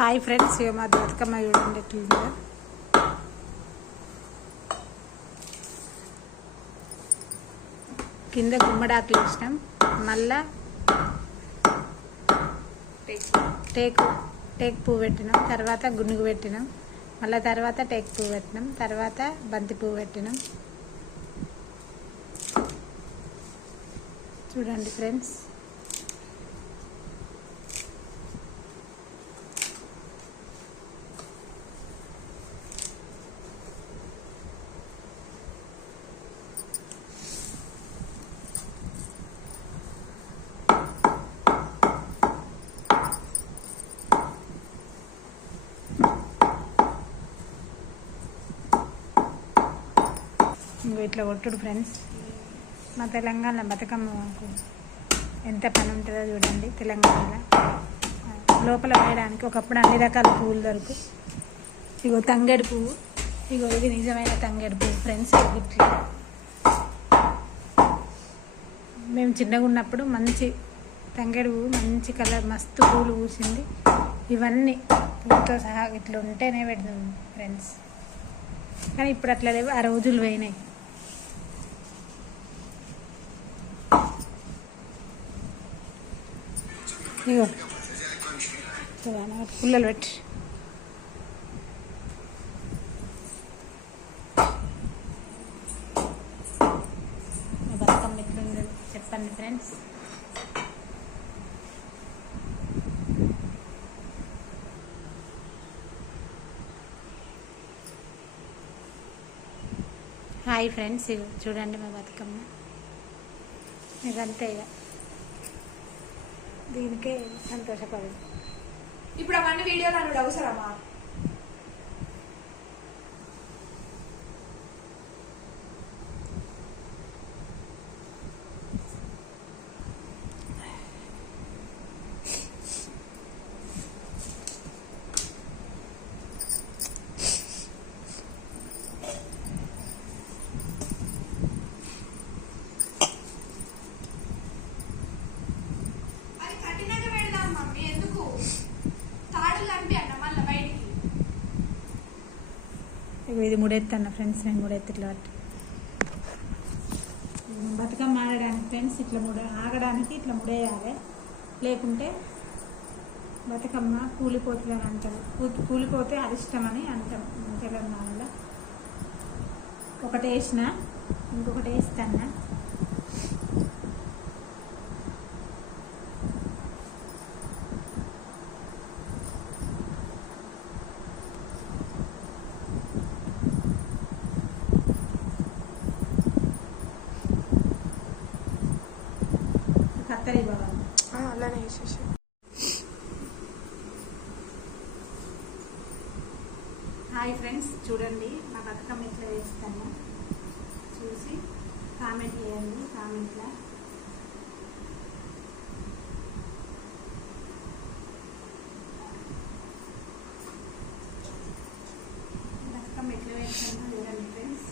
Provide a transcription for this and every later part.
Hi friends, ఇక మా బతుకమ్మ చూడండి ఎట్లుందో. కింద గుమ్మడాకులు వేసినాం, మళ్ళా టేకు పువ్వు పెట్టినాం, తర్వాత గునుగు పెట్టినాం, మళ్ళీ తర్వాత టేకు పువ్వు పెట్టినాం, తర్వాత బంతి పువ్వు పెట్టినాం. చూడండి ఫ్రెండ్స్, ఇట్లా కొట్టుడు ఫ్రెండ్స్. మా తెలంగాణ బతుకమ్మకు ఎంత పని ఉంటుందో చూడండి. తెలంగాణలో లోపల వేయడానికి ఒకప్పుడు అన్ని రకాల పువ్వులు దొరుకు. ఇగో తంగేడు పువ్వు, ఇగో ఇది నిజమైన తంగేడు పువ్వు ఫ్రెండ్స్. ఇట్లా మేము చిన్నగా ఉన్నప్పుడు మంచి తంగేడు పువ్వు, మంచి కలర్, మస్తు పూలు పూసింది. ఇవన్నీ పూలతో సహా ఇట్లా ఉంటేనే పెడతాం ఫ్రెండ్స్. కానీ ఇప్పుడు అట్లా లేవు, ఆ రోజులు పోయినాయి. ఇగో పుల్లలు పెట్టి బతుకమ్మ ఎట్లుందో చెప్పండి ఫ్రెండ్స్. హాయ్ ఫ్రెండ్స్, ఇవి చూడండి మా బతుకమ్మ. ఇదంతే, ఇక దీనికే సంతోషపడదు. ఇప్పుడు అవన్నీ వీడియోలు అన్నాడు అవసరమా? ఇది ముడెత్తన్న ఫ్రెండ్స్, నేను ముడెత్తి ఇట్లా బతుకమ్మ ఆడడానికి ఫ్రెండ్స్. ఇట్లా ఆగడానికి ఇట్లా ముడేయాలి, లేకుంటే బతుకమ్మ కూలిపోతుంది అని అంటారు. కూలిపోతే అరిష్టమని అంటాం తెలంగాణలో. ఒకటి వేసిన ఇంకొకటి వేస్తాను. కత్తరి బాగా అలానే వేసేసి. హాయ్ ఫ్రెండ్స్, చూడండి మా బతుకమ్మ ఎట్లా వేస్తాను చూసి కామెంట్ చేయండి. కామెంట్లో బతుకమ్మ ఎట్లా వేస్తాను చూడండి ఫ్రెండ్స్.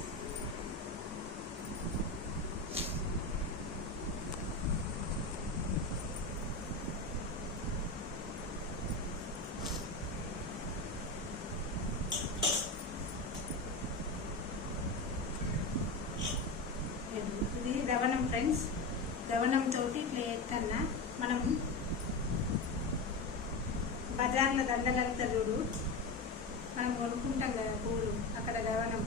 ఇది దవనం ఫ్రెండ్స్. దవనం తోటి ఇట్లా చేస్తున్నా. మనం బజార్లో దండలంతా చూడు, మనం కొనుక్కుంటాం కదా పూలు, అక్కడ దవనం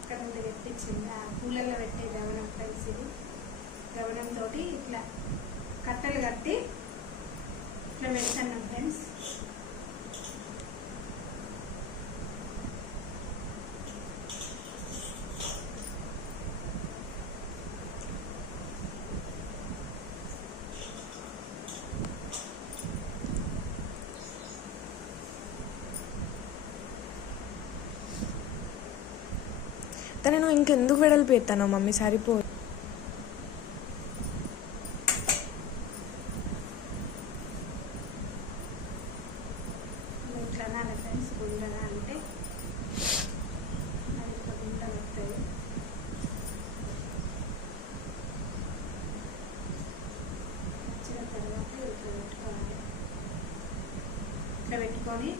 అక్కడ నుండి తెప్పించింది. ఆ పూలలో పెట్టే దవనం ఫ్రెండ్స్. ఇది దవనం తోటి ఇట్లా కట్టలు కట్టి ఇట్లా పెడుతున్నాం ఫ్రెండ్స్. నేను ఇంకెందుకు వెడల్పు ఎత్తాను మమ్మీ? సరిపో ఇట్లా ఫ్రెండ్స్. గుండగా అంటే గుండ వస్తుంది. వచ్చిన తర్వాత ఇట్లా పెట్టుకోవాలి. ఇట్లా పెట్టుకోవాలి. పెట్టుకొని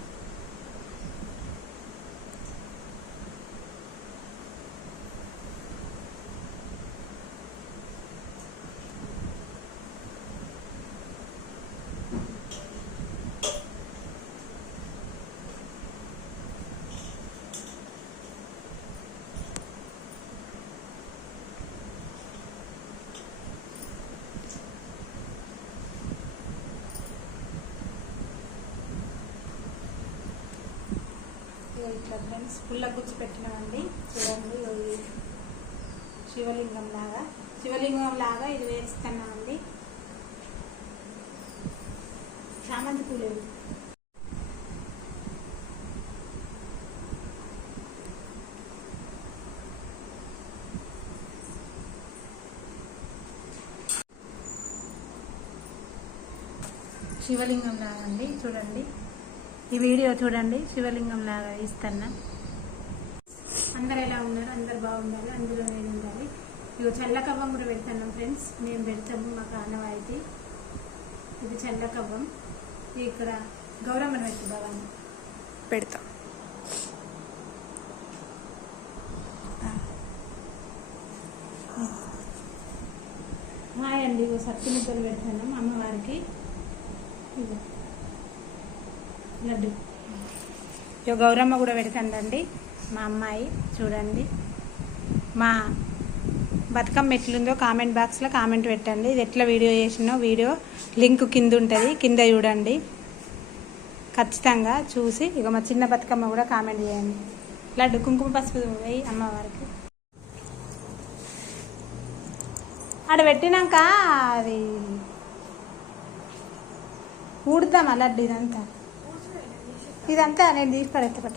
ఇట్లా ఫ్రెండ్స్ పుల్ల గుచ్చి పెట్టినామండి. చూడండి శివలింగం లాగా ఇది వేస్తున్నామండి. చామంతి పూలు శివలింగం లాగా అండి. చూడండి ఈ వీడియో చూడండి, శివలింగం లాగా ఇస్తున్నా. అందరు ఎలా ఉన్నారు? అందరు బాగుండాలి, అందులో నేను ఉండాలి. ఇక చల్లకవ్వం కూడా పెడుతున్నాం ఫ్రెండ్స్. మేము పెడతాము, మాకు ఆనవాయితీ. ఇది చల్లకవ్వం. ఇక్కడ గౌరమ్మను పెట్టి భవాన్ని పెడతా. హాయ్ అండి. ఇగో సత్తి ముద్దలు పెడుతున్నాం అమ్మవారికి. ఇగో లడ్డు. ఇక గౌరమ్మ కూడా పెడతాండండి మా అమ్మాయి. చూడండి మా బతుకమ్మ ఎట్లుందో కామెంట్ బాక్స్లో కామెంట్ పెట్టండి. ఇది ఎట్లా వీడియో చేసినో వీడియో లింక్ కింద ఉంటుంది, కింద చూడండి. ఖచ్చితంగా చూసి ఇక మా చిన్న బతుకమ్మ కూడా కామెంట్ చేయండి. లడ్డు కుంకుమ పసుపు వేయి అమ్మవారికి. ఆడ పెట్టినాక అది ఊడుద్దామా లడ్డు? ఇదంతా నేను తీసి పడేస్తా.